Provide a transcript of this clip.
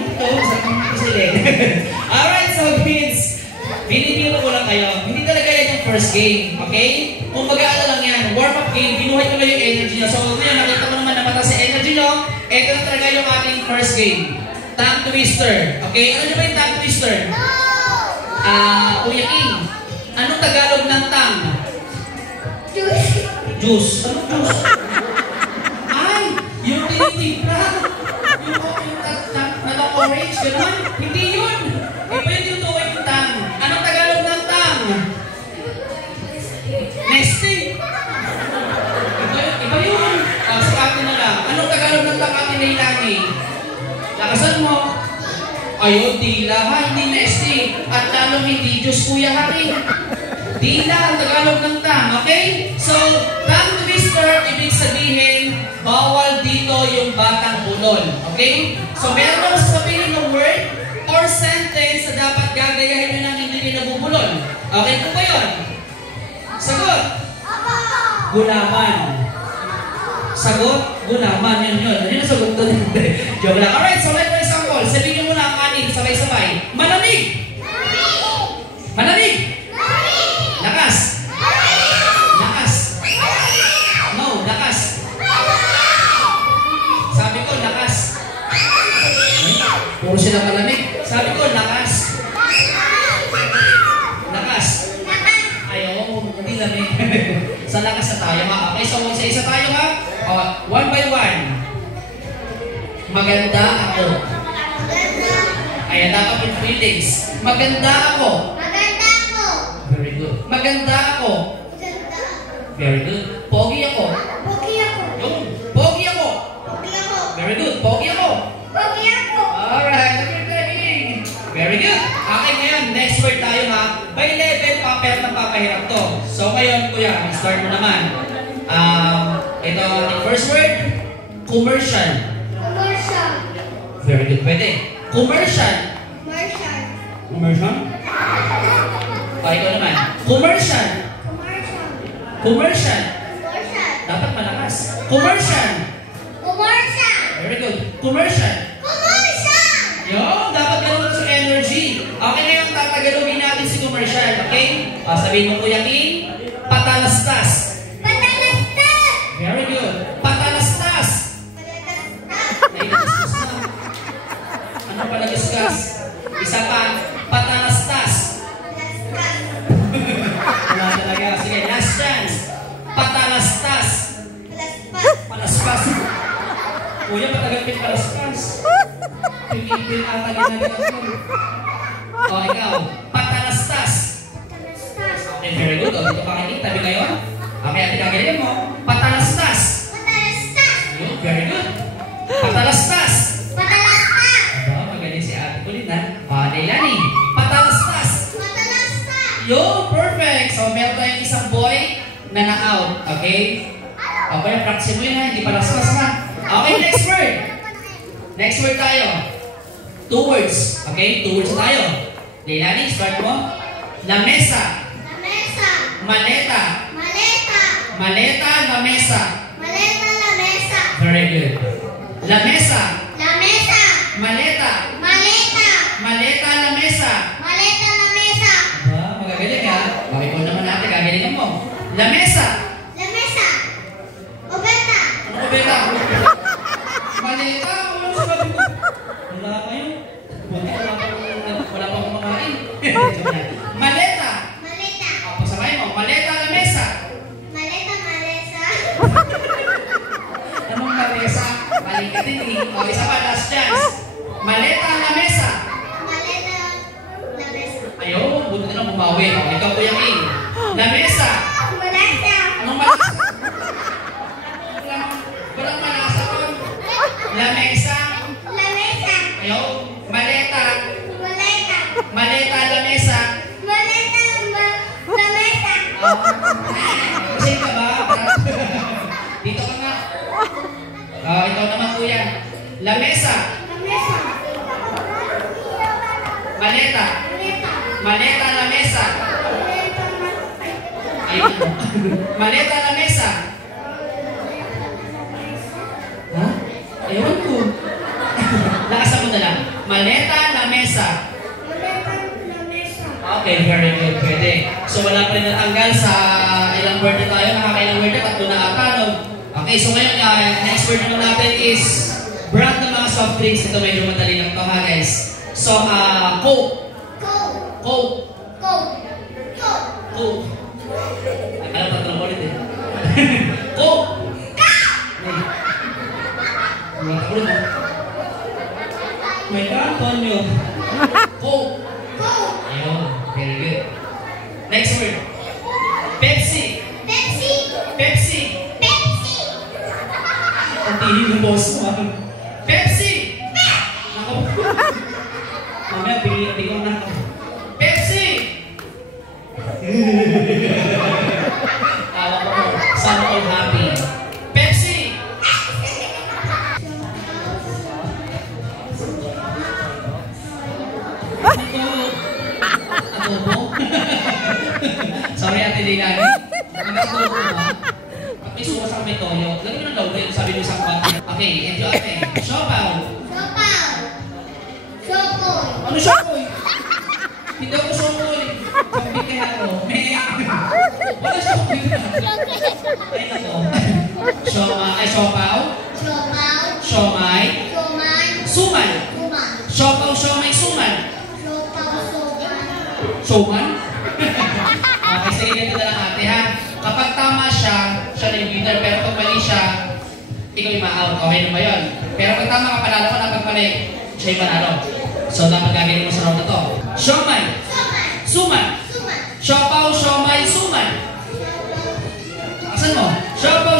ito. Sa sila. Alright, so kids, binibiro ko lang kayo. Hindi talaga yan yung first game, okay? Kung mag-aala lang yan, warm-up game, binuhay ko lang yung energy nyo. So ngayon, nakita ko naman na mataas yung energy nyo. Ito na talaga yung ating first game. Tongue twister. Okay? Ano nyo ba yung tongue twister? Kuya King, anong Tagalog ng tongue? Juice. Juice. Anong juice? Ay, yung tinitimpla. Yung orange, gano'n? Hindi yun. Iba yun yung tuwa yung tongue. Anong Tagalog ng tongue? Nesting. Iba yun. Sa atin na lang. Anong Tagalog ng tongue atin na ilangi? Lakasan mo. Ayun, dila ha, hindi nesting. At lalong hindi juice, Kuya Hari. Dila ang Tagalog ng tongue, okay? So, tongue twister, ibig sabihin, bawal dito yung batang bulol, okay? So, meron naman sasabihin ng word or sentence na dapat gagayahin nyo ng hindi rin nabubulol. Okay po ba yun? Sagot? Gulaman. Sagot? Gulaman. Yun. Yun ang sagot doon. Joke lang. Alright, so let for example, sabihin nyo muna ang anin, sabay-sabay. Malamig! Malamig! Lakas! Lakas! No, lakas! Sabi ko, lakas! Puro sila malamig. Sabi ko, lakas! Lakas! Ayaw, hindi lamig. Sa lakas na tayo ha. Okay, so isa tayo ha. One by one. Maganda ako. Ayan, dapat yung feelings. Maganda ako. Maganda ako. Very good. Maganda ako. Maganda. Very good. Pogi ako. Pogi ako. Yung, pogi ako. Pogi ako. Very good. Pogi ako. Pogi ako. Alright, very good. Okay, ngayon, next word tayo ha. By level, papel ng papahirap to. So ngayon, kuya, start mo naman. Ito, ating first word, commercial. Commercial. Very good. Pwede. Commercial. Commercial. Commercial? Ikaw naman. Commercial. Commercial. Commercial. Commercial. Dapat malakas. Commercial. Commercial. Very good. Commercial. Commercial. Yo, dapat ganun sa energy. Okay, ngayon tatagalogin natin si commercial. Okay? Sabihin mo, Kuya King, patalastas. Patalastas. Very good. Patalastas. Nailagasgas na. Ano palagasgas? Isa pa, patalastas. Wala talaga. Sige, last chance. Patalastas. Palaspas. Kuya, patagalpit palaspas. Pipipil ata ginagawa ko. O, ikaw. Patalastas. Patalastas. Okay, very good. O, dito pakinig. Tabi ngayon. Okay, ate gagaling mo. Patalastas. Patalastas. Yun, very good. Patalastas. Patalastas. Aba, magaling si ate kulit ha. Deilani. Patalastas. Patalastas. Yun, perfect. So, meron tayong isang boy na na-out. Okay? Okay, practice mo yun ha. Hindi palaspas ha. Okay, next word. Next word tayo. Two words. Okay? Two words tayo. Leilani, start mo. Lamesa. Lamesa. Maleta. Maleta. Maleta, lamesa. Maleta. Lamesa. Very good. Lamesa. Lamesa. Maleta. Maleta. Maleta, lamesa. Maleta. Lamesa. Magagaling ha. Bakit ko naman natin, gagalingan mo. Lamesa. Lamesa. Obeta. Ano ba ito? Maleta. Ano sabi mo? Wala kayo. Buti wala pa kumakain. Maleta. Maleta. Pasamahin mo. Maleta, lamesa. Maleta. Malesa. Anong lamesa? Maling o, isa pa, last chance. Maleta, lamesa. Maleta. Lamesa. Ayaw, buti na lang bumawi. O, ikaw po yung king. Lamesa. Maleta. Anong malasa? Walang malasa ko. Lamesa. Lamesa. Ayaw, maleta. Maleta. Maleta, lamesa. Maleta. Lamesa. Kasi ka ba? Dito ka nga. Ikaw naman kuya. Lamesa. Lamesa. Maleta. Maleta. Maleta, lamesa. Maleta. Ayun. Maleta, lamesa. Ha? Ewan ko. Lakasan mo na lang. Maleta, lamesa. Maleta na mesa. Okay, very good. Pwede. So wala pa rin natanggal sa ilang word na tayo. Nakakailang word na, tatlo na ata, no? Okay, so ngayon, next word naman natin is brand ng mga soft drinks. Ito medyo madali lang to ha, guys. So, Coke. Coke. Coke. Coke. Coke. Coke. Ay, alam pa ito na ulit eh. Coke. Ulit mo. May kampon nyo. Coke. Coke. Ayun, very good. Next word. Pepsi. Pepsi. Pepsi. Pepsi. Ang tihig ng boss mo. Pepsi. Nako. Mamaya, bigyan na ako. Pepsi. Alam ko, sana all happy. Pepsi. Adobo. Sorry, Ate Leilani. Adobo ba? Pag may suka sa may toyo, lagi mo ng laurel, sabi mo sa kwat. Okay, enjoy ate. Siopaw. Sopaw. Sopoy. Ano siopoy? Hindi ako siopoy. Sabi kaya ako. Wala siopoy na. Ay nako. Ay siopaw. Sopaw. Siomay. Soman. Suman. Suman. Siopaw, siomay, suman. Sopaw. Soman. Suman? Okay, sige ganito na lang ate ha. Kapag tama siya na yung winner. Pero pag mali siya, ikaw yung ma-out. Okay na ba yun? Pero pag tama ka, panalo ko na. Pag mali, siya yung panalo. So, dapat gagawin mo sa round na to. Siomay. Soman. Suman. Suman. Siopaw, siomay, suman. Asan mo? Siopaw,